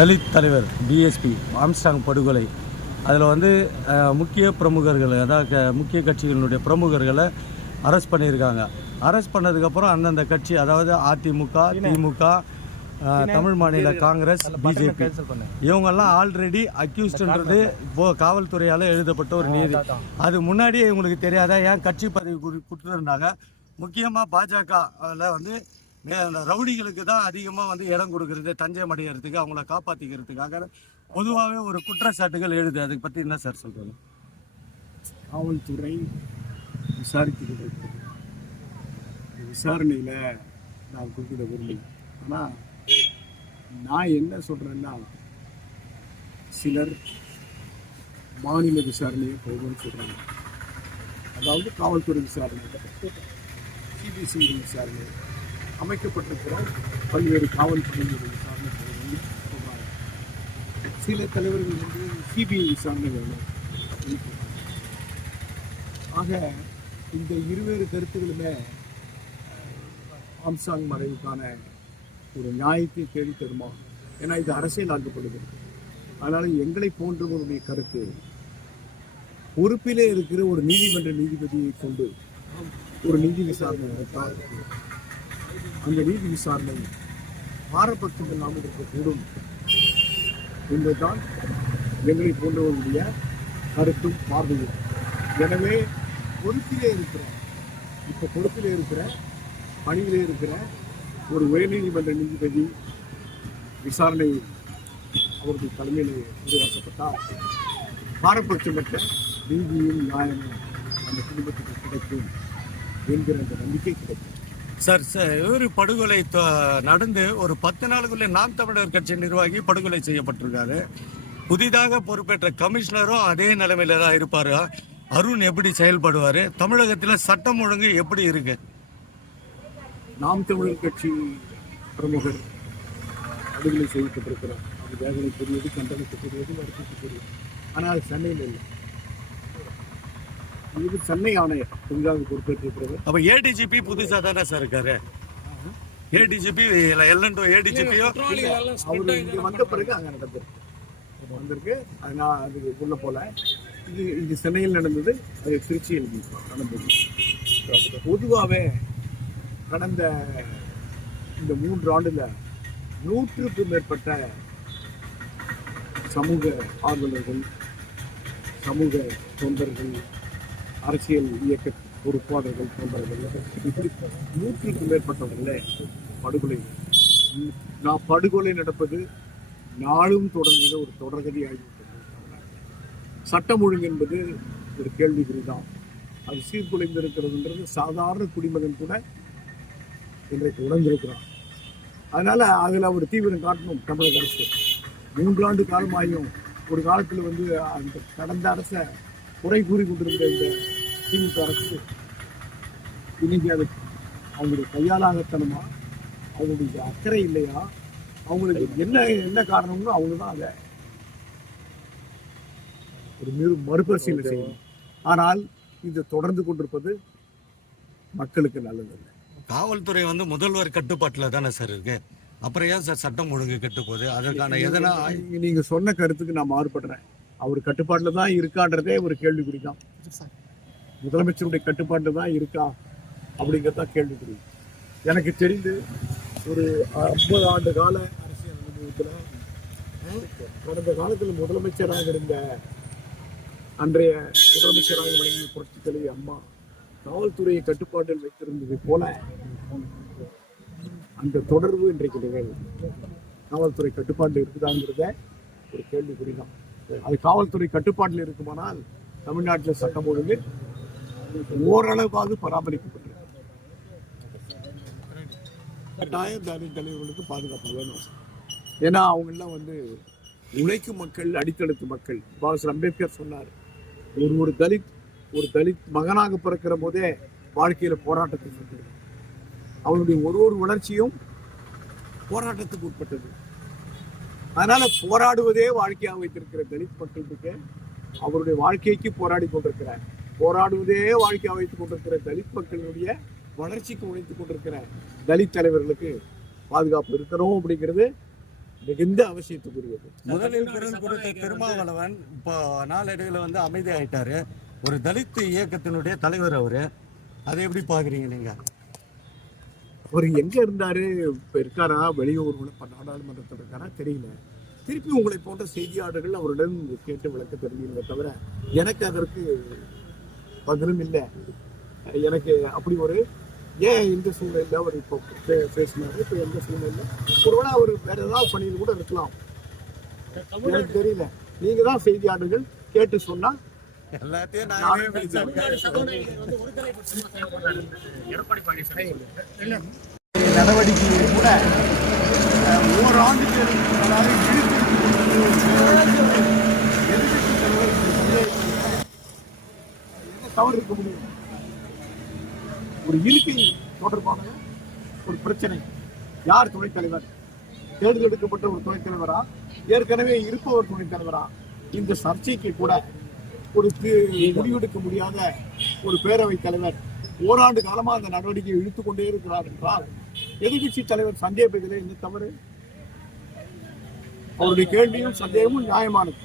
தலித் தலைவர் BSP Armstrong படுகொலை, அதில் வந்து முக்கிய பிரமுகர்கள், அதாவது முக்கிய கட்சிகளுடைய பிரமுகர்களை அரெஸ்ட் பண்ணியிருக்காங்க. அரெஸ்ட் பண்ணதுக்கப்புறம் அந்தந்த கட்சி, அதாவது அதிமுக, திமுக, தமிழ் மாநில காங்கிரஸ், பிஜேபி, இவங்கெல்லாம் ஆல்ரெடி அக்யூஸ்டுன்றது இப்போது காவல்துறையால் எழுதப்பட்ட ஒரு நீதி. அது முன்னாடியே இவங்களுக்கு தெரியாதா? ஏன் கட்சி பதவி கொடுத்துருந்தாங்க? முக்கியமாக பாஜகவில் வந்து ரவுடிகளுக்கு தான் அதிகமாக வந்து இடம் கொடுக்கறது, தஞ்சம் அடைகிறதுக்கு, அவங்கள காப்பாற்றிக்கிறதுக்காக பொதுவாகவே ஒரு குற்றச்சாட்டுகள் எழுது. அதுக்கு பற்றி என்ன சார் சொல்கிறது? காவல்துறை விசாரித்துக்கிட்டு இருக்கிறது. விசாரணையில் நான் குறிப்பிட விரும்பல. ஆனால் நான் என்ன சொல்கிறேன்னா, சிலர் மாநில விசாரணையை போகணும்னு சொல்கிறாங்க. அதாவது காவல்துறை விசாரணை, சிபிசிஐடி விசாரணை, அமைக்கப்பட்டிருக்கிற பல்வேறு காவல்துறையினுடைய விசாரணை போகணும்னு சொல்கிறாங்க. சில தலைவர்கள் வந்து சிபிஐ விசாரணை வேணும் அப்படின்னு சொல்கிறாங்க. ஆக இந்த இருவேறு கருத்துக்களுமே ஆம்ஸ்டாங் மறைவுக்கான ஒரு நியாயத்தை தேடி தருமா? ஏன்னா இது அரசியல் ஆக்கப்படுகிறது. அதனால் எங்களை போன்றவருடைய கருத்து, பொறுப்பிலே இருக்கிற ஒரு நீதிமன்ற நீதிபதியை கொண்டு ஒரு நீதி விசாரணை நடத்தால் அந்த நீதி விசாரணை பாரபட்சம் இல்லாமல் இருக்கக்கூடும் என்பதுதான் எங்களை போன்றவருடைய கருத்தும் பார்வையும். எனவே பொறுப்பிலே இருக்கிற பணியிலே இருக்கிற ஒரு உயர்நீதிமன்ற நீதிபதி விசாரணை அவருடைய தலைமையில் உருவாக்கப்பட்டால் பாரபட்சமற்ற நீதியும் நியாயமும் அந்த குடும்பத்துக்கு கிடைக்கும் என்கிற அந்த நம்பிக்கை கிடைக்கும். சார், இவர் படுகொலை நடந்து ஒரு 10 நாளுக்குள்ளே நாம் தமிழர் கட்சி நிர்வாகி படுகொலை செய்யப்பட்டிருக்காரு. புதிதாக பொறுப்பேற்ற கமிஷனரும் அதே நிலைமையில தான் இருப்பார். அருண் எப்படி செயல்படுவார்? தமிழகத்தில் சட்டம் ஒழுங்கு எப்படி இருக்கு? நாம் தமிழர் கட்சி பிரமுகர் படுகொலை செய்யப்பட்டிருக்கிறார். அது வேதனைக்குரியது, கண்டனத்துக்குரியது, வருத்தத்துக்குரியது. ஆனால் அது சென்னையில் இல்லை. இது சென்னை ஆணையர் புதிதாக பொறுப்பேற்றிருக்கிறது. அப்போ ஏடிஜிபி புதுசாக தானே சார் இருக்காரு? ஏடிஜிபி ஏடிஜிபியோ அவர் இங்கே வந்த பிறகு அங்கே வந்திருக்கு. அது நான் அதுக்கு உள்ள போல. இது சென்னையில் நடந்தது, அது திருச்சியில் நடந்தது. பொதுவாகவே கடந்த இந்த 3 ஆண்டுல 100க்கும் மேற்பட்ட சமூக ஆர்வலர்கள், சமூக தொண்டர்கள், அரசியல் இயக்க பொறுப்பாளர்கள் போன்றவர்கள், இப்படி 100க்கும் மேற்பட்டவர்களே படுகொலை. படுகொலை நடப்பது நாளும் தொடங்குகிற ஒரு தொடர்கதி ஆகிவிட்டது. சட்டம் ஒழுங்கு என்பது ஒரு கேள்விக்குறிதான். அது சீர்குலைந்திருக்கிறதுன்றது சாதாரண குடிமகன் கூட இன்றைக்கு உணர்ந்திருக்கிறான். அதனால அதில் ஒரு தீவிரம் காட்டணும் தமிழக அரசு. 3 ஆண்டு காலமாயும் ஒரு காலத்தில் வந்து அந்த கடந்த அரசை குறை கூறி கொண்டிருந்த இந்த திமுக அரசு இன்னைக்கு அது அவங்களுடைய கையாளாகத்தனமா, அவங்களுடைய அக்கறை இல்லையா, அவங்களுக்கு என்ன காரணம்னு அவங்க தான் அதை ஒரு மறுபரிசீலனை செய்யணும். ஆனால் இது தொடர்ந்து கொண்டிருப்பது மக்களுக்கு நல்லதில்லை. காவல்துறை வந்து முதல்வர் கட்டுப்பாட்டில் தானே சார் இருக்கு. அப்புறம் ஏன் சார் சட்டம் ஒழுங்கு கெட்டு போகுது? அதற்கான எதனா நீங்க சொன்ன கருத்துக்கு நான் மாறுபடுறேன். அவர் கட்டுப்பாட்டில் தான் இருக்கான்றதே ஒரு கேள்விக்குறி தான். முதலமைச்சருடைய கட்டுப்பாட்டில் தான் இருக்கா அப்படிங்கிறதா கேள்விக்குறி. எனக்கு தெரிந்து ஒரு 50 ஆண்டு கால அரசியல் அனுபவத்தில் கடந்த காலத்தில் முதலமைச்சராக இருந்த அன்றைய முதலமைச்சராக விளங்கிய புரட்சித் தலைவி அம்மா காவல்துறையை கட்டுப்பாட்டில் வைத்திருந்தது போல அந்த தொடர்பு இன்றைக்கு நிகழ்வு. காவல்துறை கட்டுப்பாட்டில் இருக்குதாங்கிறத ஒரு கேள்விக்குறி தான். அது காவல்துறை கட்டுப்பாட்டில் இருக்குமானால் தமிழ்நாட்டில் சட்டம் ஒழுங்கு ஓரளவாவது பராமரிக்கப்பட்டிருக்கு. கட்டாயம் தலைவர்களுக்கு பாதுகாப்பு வேணும். ஏன்னா அவங்கெல்லாம் வந்து உழைக்கும் மக்கள், அடித்தளத்து மக்கள். பாபா அம்பேத்கர் சொன்னார், ஒரு தலித் மகனாக பிறக்கிற போதே வாழ்க்கையில போராட்டத்தை செஞ்சது. அவனுடைய ஒரு வளர்ச்சியும் போராட்டத்துக்கு உட்பட்டது. அதனால போராடுவதே வாழ்க்கையாக வைத்திருக்கிற தலித் மக்களுக்கு, அவருடைய வாழ்க்கைக்கு போராடுவதே வாழ்க்கையாக வைத்துக் கொண்டிருக்கிற தலித் மக்களுடைய வளர்ச்சிக்கு உழைத்துக் கொண்டிருக்கிற தலித் தலைவர்களுக்கு பாதுகாப்பு இருக்கணும் அப்படிங்கிறது மிகுந்த அவசியத்துக்குரியது. முதலில் குரல் கொடுத்த திருமாவளவன் இப்போ நாளடைவில் வந்து அமைதியாயிட்டாரு. ஒரு தலித் இயக்கத்தினுடைய தலைவர் அவரு. அதை எப்படி பாக்குறீங்க நீங்க? அவர் எங்க இருந்தாரு, இப்ப இருக்காரா, வெளியூர்ல நாடாளுமன்றத்தில் இருக்காரா தெரியல. திருப்பி உங்களை போன்ற செய்தியாளர்கள் அவரிடம் கேட்டு விளக்க தெரியுங்க தவிர எனக்கு அதற்கு பதிலும் இல்லை. எனக்கு அப்படி ஒரு ஏன் இந்த சூழ்நிலையில் அவர் இப்போ பேசினாரு, இப்போ எந்த சூழ்நிலை ஒருவேளை அவர் வேற ஏதாவது பண்ணிட்டு கூட இருக்கலாம், எனக்கு தெரியல. நீங்க தான் செய்தியாளர்கள் கேட்டு சொன்னா எல்லாத்தையும் நடவடிக்கையை கூட ஓராண்டுக்கு தவறு இருக்க முடியும். ஒரு இருக்கை தொடர்பான ஒரு பிரச்சனை, யார் துணைத் தலைவர், தேர்தல் எடுக்கப்பட்ட ஒரு துணைத் தலைவரா, ஏற்கனவே இருப்பவர் துணைத் தலைவரா, இந்த சர்ச்சைக்கு கூட ஒரு முடிவெடுக்க முடியாத ஒரு பேரவைத் தலைவர் ஓராண்டு காலமா அந்த நடவடிக்கையை இழுத்துக் கொண்டே இருக்கிறார் என்றால் எதிர்கட்சி தலைவர் சந்தேகப்பதிலே இந்த தவறு? அவருடைய கேள்வியும் சந்தேகமும் நியாயமானது.